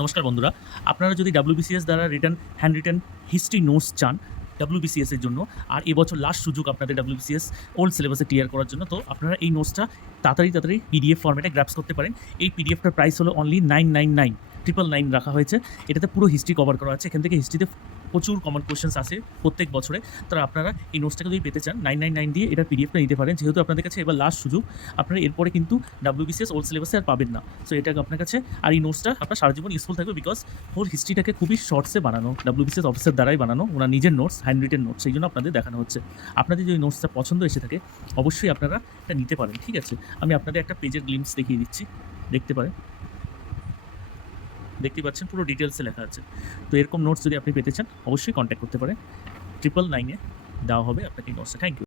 নমস্কার বন্ধুরা, আপনারা যদি WBCS দ্বারা হ্যান্ড রিটেন হিস্ট্রি নোটস চান WBCS এর জন্য, আর এবছর লাস্ট সুযোগ আপনাদের WBCS ওল্ড সিলেবাসে ক্লিয়ার করার জন্য, তো আপনারা এই নোটসটা তাড়াতাড়ি PDF ফরম্যাটে গ্র্যাবস করতে পারেন। এই পিডিএফটার প্রাইস হলো অনলি 999 999 রাখা হয়েছে। এটাতে পুরো হিস্ট্রি কভার করা আছে। এখান থেকে হিস্ট্রিতে প্রচুর কমন কোয়েশ্চেন্স আসে প্রত্যেক বছরে। তো আপনারা এই নোটসটাকে যদি পেতে চান 999 দিয়ে এটার পিডিএফটা নিতে পারেন। যেহেতু আপনাদের কাছে এবার লাস্ট সুযোগ, আপনারা এরপরে কিন্তু WBCS ওল্ড সিলেবাসে আর পাবেন না। সো এটা আপনার কাছে, আর এই নোটসটা আপনার সারা জীবন ইউজফুল থাকবে, বিকজ হোল হিস্ট্রিটাকে খুবই শর্টসে বানানো, WBCS অফিসের দ্বারাই বানানো, ওনার নিজের নোটস, হ্যান্ড রিটেন নোটস, সেই জন্য আপনাদের দেখানো হচ্ছে। আপনাদের যদি নোটসটা পছন্দ এসে থাকে, অবশ্যই আপনারা এটা নিতে পারেন। ঠিক আছে, আমি আপনাদের একটা পেজের গ্লিম্পস দেখিয়ে দিচ্ছি, দেখতে পারেন। দেখতে পাচ্ছেন পুরো ডিটেলসে লেখা আছে। তো এরকম নোটস যদি আপনি পেতে চান, অবশ্যই কন্ট্যাক্ট করতে পারেন। 999 দেওয়া হবে আপনাকে এই নোটসটা। Thank you.